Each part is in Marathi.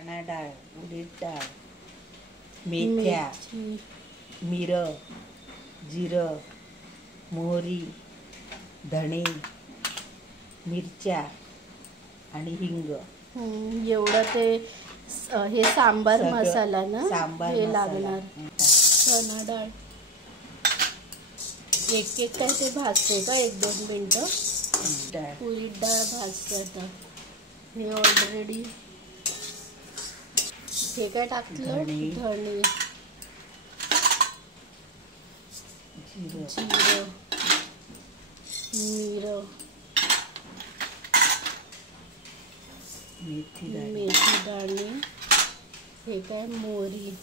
चणा डाळ, उडीद डाळ, मेथ्या, मिरं, जिरं, मोहरी, धणे, मिरच्या आणि हिंग. एवढं ते हे सांबार मसाला ना, सांबार हे मसाला लागणार. चणा डाळ एक एक काय ते भाजते का 1-2 मिनिटं. उडीद डाळ भाजते आता. हे ऑलरेडी हे काय टाकलं, धणे, जिरं, मिरं, मेथी दाणे, हे काय मोहरी.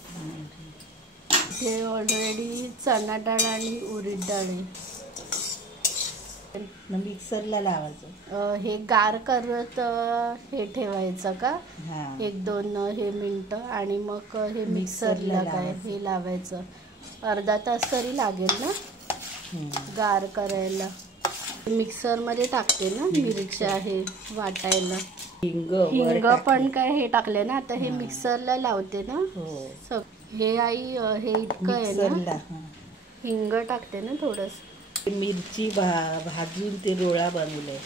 हे ऑलरेडी चणा डाळ आणि उडीद डाळ. मिक्सरला लावायचं. हे गार करत हे ठेवायचं का 1-2 हे मिनटं आणि मग हे मिक्सरला काय हे लावायचं. अर्धा तास तरी लागेल ना गार करायला. मिक्सरमध्ये टाकते ना मिरच्या हे वाटायला. हिंग पण काय हे टाकले ना. आता हे मिक्सरला लावते ना. हे आई हे इतकं आहे ना. हिंग टाकते ना थोडंसं. मिरची भाजून ते रोळा बनवले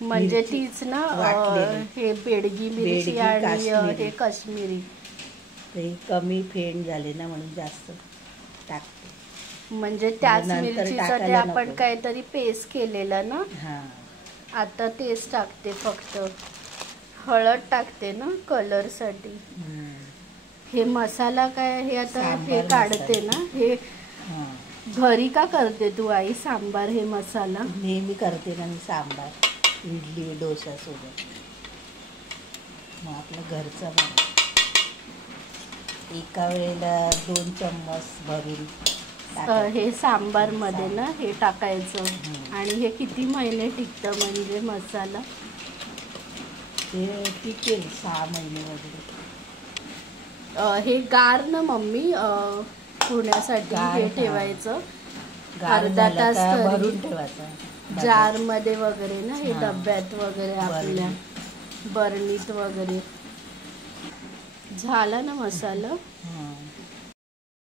म्हणजे तीच ना. हे बेडगी मिरची आणि हे काश्मीरी ते कमी फेण झाले ना म्हणून जास्त टाकते. म्हणजे त्याच मिरचीचं ते आपण काहीतरी पेस्ट केलेलं ना. आता तेच टाकते. फक्त हळद टाकते ना कलर साठी. हे मसाला काय हे आता हे काढते ना. हे घरी का करते तू आई सांबार? हे मसाला नेहमी करते ना मी सांबार इडली डोसा सोबत. मग आपलं घरचं बनव. एका वेळेला 2 चम्मच भरून हे सांबार मध्ये ना हे टाकायचं. आणि हे किती महिने टिकतं म्हणजे मसाला? ते टिकेल 6 महिने वगैरे. हे गार ना मम्मी होण्यासाठी हे ठेवायचं अर्धा तास भरून ठेवायचं जार मध्ये वगैरे ना. हे डब्यात वगैरे आपल्या बरणीत वगैरे. झाला ना मसाला.